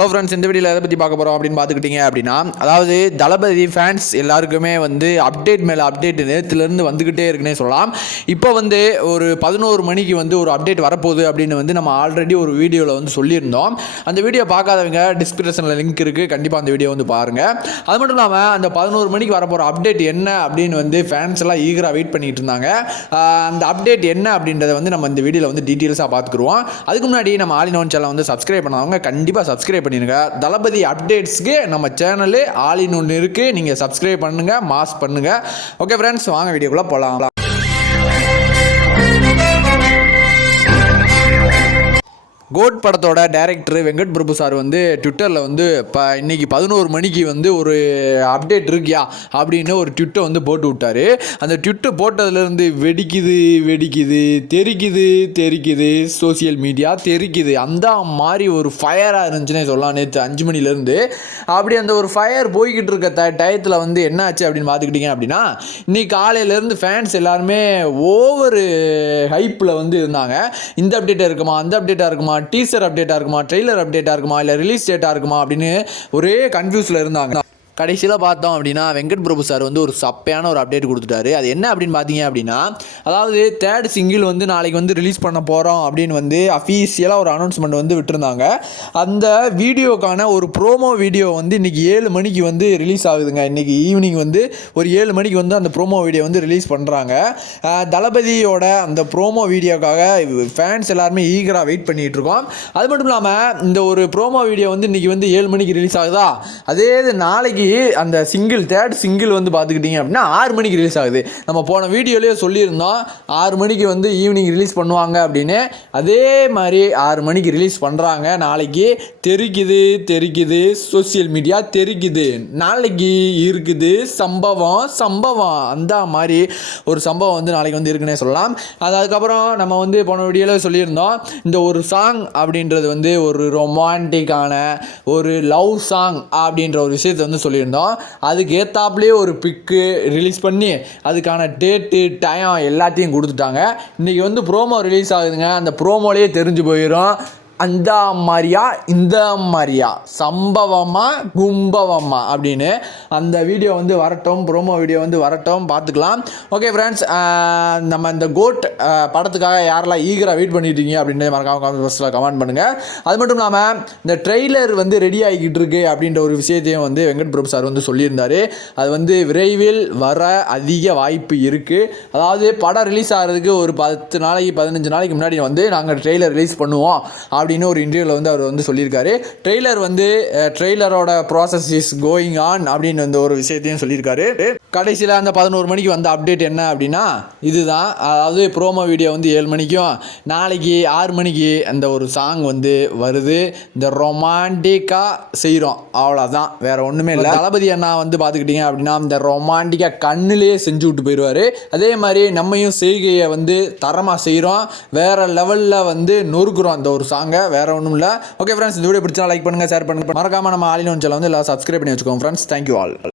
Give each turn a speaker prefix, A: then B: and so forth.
A: Hello friends இந்த வீடியோவில் எதை பற்றி பார்க்க போகிறோம் அப்படின்னு பார்த்துக்கிட்டிங்க அப்படின்னா அதாவது தளபதி ஃபேன்ஸ் எல்லாருக்குமே வந்து அப்டேட் மேலே அப்டேட் நேற்றுலேருந்து வந்துக்கிட்டே இருக்குன்னே சொல்லலாம். இப்போ வந்து ஒரு பதினோரு மணிக்கு வந்து ஒரு அப்டேட் வரப்போகுது அப்படின்னு வந்து நம்ம ஆல்ரெடி ஒரு வீடியோவில் வந்து சொல்லியிருந்தோம். அந்த வீடியோ பார்க்காதவங்க டிஸ்கிரிப்ஷனில் லிங்க் இருக்குது கண்டிப்பாக அந்த வீடியோ வந்து பாருங்கள் அது மட்டும் இல்லாமல் அந்த பதினோரு மணிக்கு வரப்போகிற அப்டேட் என்ன அப்படின்னு வந்து ஃபேன்ஸ் எல்லாம் ஈகராக வெயிட் பண்ணிகிட்டு இருந்தாங்க. அந்த அப்டேட் என்ன அப்படின்றத வந்து நம்ம இந்த வீடியோவில் வந்து டீட்டெயில்ஸாக பார்த்துக்குருவோம். அதுக்கு முன்னாடி நம்ம ஆலினோன் சேனல் வந்து சப்ஸ்கிரைப் பண்ணாதவங்க கண்டிப்பாக சப்ஸ்கிரைப் பண்ணிடுங்க தளபதி அப்டேட்ஸ்க்கு நம்ம சேனலு ஆலின் ஒன்று இருக்குது நீங்கள் சப்ஸ்கிரைப் பண்ணுங்கள் மாஸ் பண்ணுங்கள் ஓகே ஃப்ரெண்ட்ஸ் வாங்க வீடியோக்குள்ளே போகலாம் கோட் படத்தோட டேரக்டர் வெங்கட் பிரபு சார் வந்து ட்விட்டரில் வந்து இப்போ இன்னைக்கு பதினோரு மணிக்கு வந்து ஒரு அப்டேட் இருக்கியா அப்படின்னு ஒரு ட்விட்டை வந்து போட்டு விட்டார். அந்த ட்விட்டை போட்டதுலேருந்து வெடிக்குது வெடிக்குது தெரிக்குது தெரிக்குது சோஷியல் மீடியா தெரிக்குது. அந்த மாதிரி ஒரு ஃபயராக இருந்துச்சுன்னே சொல்லலாம். நேற்று அஞ்சு மணிலேருந்து அப்படி அந்த ஒரு ஃபயர் போய்கிட்டு இருக்க த டயத்தில் வந்து என்ன ஆச்சு அப்படின்னு பார்த்துக்கிட்டிங்க அப்படின்னா இன்றைக்கி காலையிலேருந்து ஃபேன்ஸ் எல்லாருமே ஓவர் ஹைப்பில் வந்து இருந்தாங்க. இந்த அப்டேட்டாக இருக்குமா அந்த அப்டேட்டாக இருக்குமா டீசர் அப்டேட்டாக இருக்குமா ட்ரெய்லர் அப்டேட்டாக இருக்குமா இல்லை ரிலீஸ் டேட்டாக இருக்குமா அப்படின்னு ஒரே கன்ஃபியூஸில் இருந்தாங்க. கடைசியில் பார்த்தோம் அப்படின்னா வெங்கட் பிரபு சார் வந்து ஒரு சப்பையான ஒரு அப்டேட் கொடுத்துட்டாரு. அது என்ன அப்படின்னு பார்த்தீங்க அப்படின்னா அதாவது தேர்ட் சிங்கிள் வந்து நாளைக்கு வந்து ரிலீஸ் பண்ண போகிறோம் அப்படின்னு வந்து அஃபீஷியலாக ஒரு அனௌன்ஸ்மெண்ட் வந்து விட்டுருந்தாங்க. அந்த வீடியோக்கான ஒரு ப்ரோமோ வீடியோ வந்து இன்றைக்கி ஏழு மணிக்கு வந்து ரிலீஸ் ஆகுதுங்க. இன்றைக்கி ஈவினிங் வந்து ஒரு ஏழு மணிக்கு வந்து அந்த ப்ரோமோ வீடியோ வந்து ரிலீஸ் பண்ணுறாங்க தளபதியோட அந்த ப்ரோமோ வீடியோக்காக ஃபேன்ஸ் எல்லாருமே ஈகராக வெயிட் பண்ணிகிட்டு இருக்கோம். அது மட்டும் இல்லாமல் இந்த ஒரு ப்ரோமோ வீடியோ வந்து இன்றைக்கி வந்து ஏழு மணிக்கு ரிலீஸ் ஆகுதா? அதே இது நாளைக்கு அந்த சிங்கிள் தேர்ட் சிங்கிள் வந்து பார்த்துக்கிட்டிங்க அப்படின்னா ஆறு மணிக்கு ரிலீஸ் ஆகுது. நம்ம போன வீடியோலேயே சொல்லியிருந்தோம் ஆறு மணிக்கு வந்து ஈவினிங் ரிலீஸ் பண்ணுவாங்க அப்படின்னு. அதே மாதிரி ஆறு மணிக்கு ரிலீஸ் பண்ணுறாங்க நாளைக்கு தெரிக்குது தெரிக்குது சோஷியல் மீடியா தெரிக்குது. நாளைக்கு இருக்குது சம்பவம் சம்பவம். அந்த மாதிரி ஒரு சம்பவம் வந்து நாளைக்கு வந்து இருக்குன்னே சொல்லலாம். அது அதுக்கப்புறம் நம்ம வந்து போன வீடியோவில் சொல்லியிருந்தோம் இந்த ஒரு சாங் அப்படின்றது வந்து ஒரு ரொமான்டிக்கான ஒரு லவ் சாங் அப்படின்ற ஒரு விஷயத்தை வந்து சொல்லியிருந்தோம் அதுக்கு ஏத்தாப்புலேயே ஒரு பிக்கு ரிலீஸ் பண்ணி அதுக்கான டேட்டு டைம் எல்லாத்தையும் கொடுத்துட்டாங்க. இன்றைக்கி வந்து ப்ரோமோ ரிலீஸ் ஆகுதுங்க. அந்த ப்ரோமோலேயே தெரிஞ்சு போயிடும் அந்த மாதிரியா இந்த மாதிரியா சம்பவமா கும்பவமா அப்படின்னு அந்த வீடியோ வந்து வரட்டும் ப்ரோமோ வீடியோ வந்து வரட்டும் பார்த்துக்கலாம். ஓகே ஃப்ரெண்ட்ஸ் நம்ம இந்த கோட் படத்துக்காக யாரெல்லாம் ஈகராக வெயிட் பண்ணிட்டீங்க அப்படின்னு மறக்காம கமெண்ட் பாக்ஸில் கமெண்ட் பண்ணுங்கள் அது மட்டும் இல்லாமல் இந்த ட்ரெய்லர் வந்து ரெடி ஆகிக்கிட்டு இருக்கு அப்படின்ற ஒரு விஷயத்தையும் வந்து வெங்கட் பிரபு சார் வந்து சொல்லியிருந்தாரு. அது வந்து விரைவில் வர அதிக வாய்ப்பு இருக்குது அதாவது படம் ரிலீஸ் ஆகிறதுக்கு ஒரு பத்து நாளைக்கு பதினஞ்சு நாளைக்கு முன்னாடி வந்து நாங்கள் ட்ரெய்லர் ரிலீஸ் பண்ணுவோம். அப்படின்னு ஒரு இன்டர்வியூவில் வந்து அவர் வந்து சொல்லியிருக்காரு. ட்ரெய்லர் வந்து ட்ரெய்லரோட ப்ராசஸ் இஸ் கோயிங் ஆன் அப்படின்னு வந்து ஒரு விஷயத்தையும் சொல்லியிருக்காரு. கடைசியில் அந்த பதினோரு மணிக்கு வந்த அப்டேட் என்ன அப்படின்னா இதுதான். அதாவது ப்ரோமோ வீடியோ வந்து ஏழு மணிக்கும் நாளைக்கு ஆறு மணிக்கு அந்த ஒரு சாங் வந்து வருது. இந்த ரொமான்டிக்காக செய்கிறோம் அவ்வளோதான் வேறு ஒன்றுமே இல்லை. தளபதி அண்ணா வந்து பார்த்துக்கிட்டிங்க அப்படின்னா இந்த ரொமான்டிக்காக கண்ணிலே செஞ்சு விட்டு போயிடுவார். அதே மாதிரி நம்மையும் செய்கையை வந்து தரமாக செய்கிறோம் வேறு லெவலில் வந்து நொறுக்குறோம் அந்த ஒரு சாங்கை வேறு ஒன்றும் இல்லை. ஓகே ஃப்ரெண்ட்ஸ் இந்த வீடியோ பிடிச்சா லைக் பண்ணுங்கள் ஷேர் பண்ணுங்கள் மறக்காமல் நம்ம ஆலினோன் சேனல் வந்து எல்லாம் சப்ஸ்கிரைப் பண்ணி வச்சுக்கோங்க ஃப்ரெண்ட்ஸ் தேங்க்யூ ஆல்